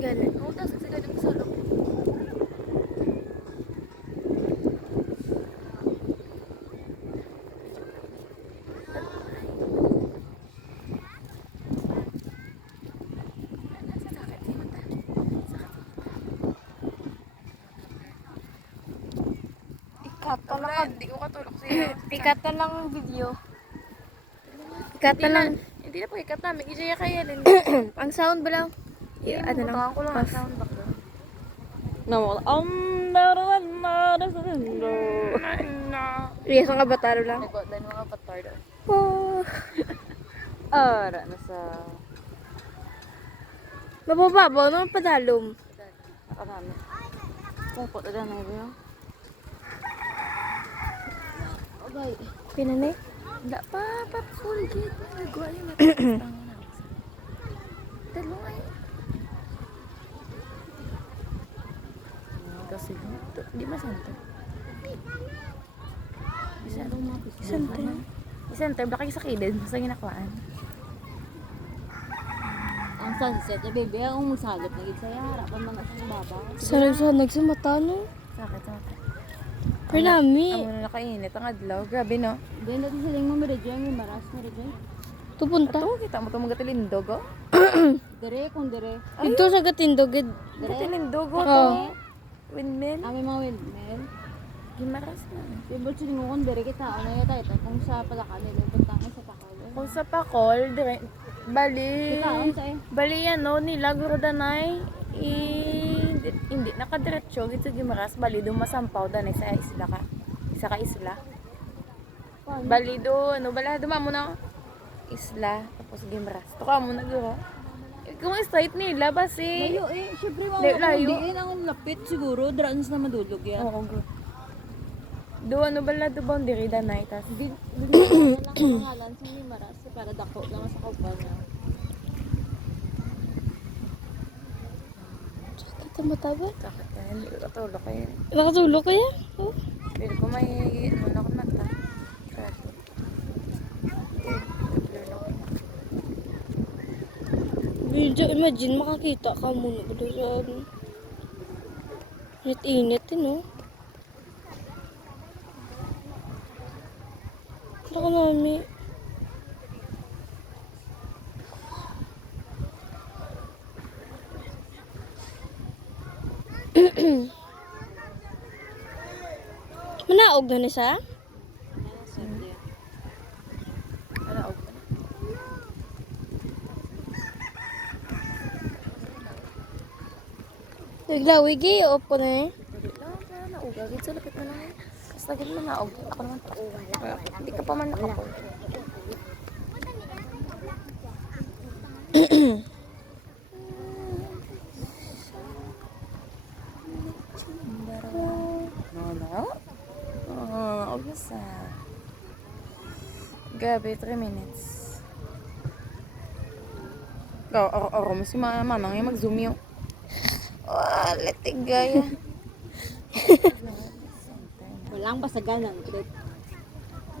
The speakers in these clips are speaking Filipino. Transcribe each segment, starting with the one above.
Galit. Oo, tapos kasi ganun sa loob. Ikata Wala, lang. hindi ko katulog siya. Ikata lang ang video. Ikata Hindi lang. na, hindi na po ikat namin. Ijaya kaya din. Ang sound ba lang? Yung Ano lang? butuhan ko lang ang Off. sound back doon. No. No. Yes, ang kabataro lang. Nagod-dan mga patardo. Oh. Ara na sa Mabababaw naman padalom. nakarami. Pupot na na yun. Okay. Pinanay? Hindi pa, full git. Nagawa yung mataas. Dalo ay. Kasi, di masanto. Isa lang mga pisa. Sante. Center, baka sa kilid. Sa ginakwaan. Ang sunset, baby, ang musalip na gid saya harapan man sa baba. Sarag-sarag sa mata, no? Sakit sa mata. Pero nami. Ang muna nakainit ang adlaw. Grabe, no? Then dati sa mo meredyo, may maras meredyo. Tupunta. Ito, kita mo itong mga tilindog, oh. Dire kung dire. Ito sa gatindog. Mga tilindog, oh. Oo. to. Windmill. Ami mga windmill. Gimaras na. People siningo kung dire kita ano yata ito kung sa palakan nila puntang sa pakal. Kung sa Pakol, bali, Kita on sa bali yan, no, nila, Gurudanay, hindi, nakadiretso, gito Gimaras, bali, doon masampaw, danay sa isla ka, isa ka isla. Bali, doon, ano, bala, dumamo na, isla, tapos Gimaras. Tuka mo na, guro. Kung straight nila, basi, Layo eh, syempre Layo. diin ang lapit siguro, draans na madulog yan. oo, guro. Doon, ano, bala, doon boundary, danay, tas, Bigla lang kamahalan sa may maras para dako lang sa kauban niya. Sakit ang mata ba? sakit na, hindi ko katulog kayo. Nakatulog kaya? Oh. Pero kung may, ano, na ako mata, grabe. Video, imagine makakita ka muna ba doon sa ano? Init-init din, no? Kala ko mami. Manaog na ni sa? Ano, okay. Bigla, wigi, off ko na eh. Hindi lang, kaya nauga. Gito, lapit na lang eh. Kasi lagi naman naog. Ako naman pauga. Hindi ka pa man nakapon. No? Oh, obvious ah. Gabi, 3 minutes. Oro mo si mama ngayon mag-zoom yung. Oh, letigaya. Walang basagan ng trip.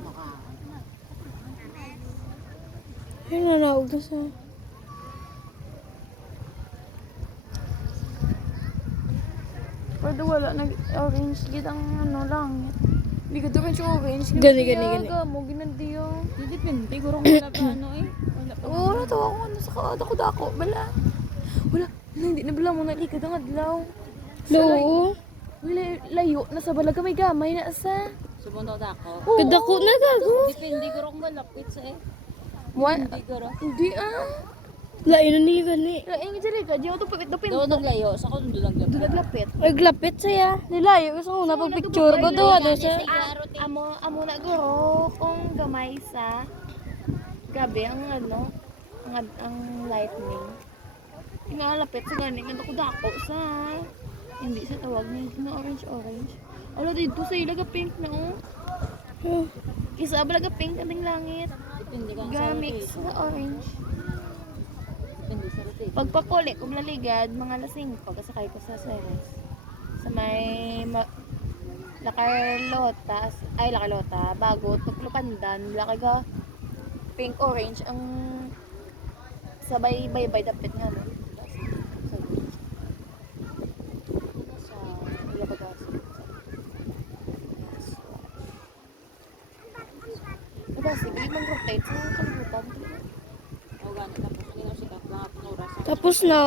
Maka. Ayun, nanaog na sa... Pwede wala nag-orange gid ang ano langit. Hindi ka doon siya orange. Gani, gani, gani. Mo, ginandiyo. Di depende, gurong wala pa ano eh. Wala pa. Oo, natawa ko ano sa dako-dako. Bala. Wala, hindi na bala mo nalikad ang adlaw. No. Wala, layo na sa balaga may gamay na sa. Sumunod ako. Oo. Kadako na gago. Depende gurong malapit sa eh. One, Hindi guro. hindi ah. Lain na niya gani. Laing dili ka, diyo to pagit dapin. Daw naglayo, sa kundo lang Doon gabi. naglapit. Naglapit saya. Nilayo ko sa una pag picture ko doon. Ano sa... Amo na guro kung gamay sa gabi ang ano, ang lightning. Ingalapit sa ganing ang dako sa hindi sa tawag na orange. Alo dito sa ilaga pink na oh. Hmm. Isa balaga pink kaming langit. Depende ka sa Gamix rotation. sa orange. Depende sa rotation. Pagpakuli kung laligad mga lasing pagkasakay ko sa Ceres. Sa may La Carlota, bago Tuklupandan, laki ga pink orange ang sabay bay dapit nga no. Sa ilabagas. Diba, sige, mag-rotate sa kalibutan. O gani tapos ang ginaw sikat mga oras. Tapos na.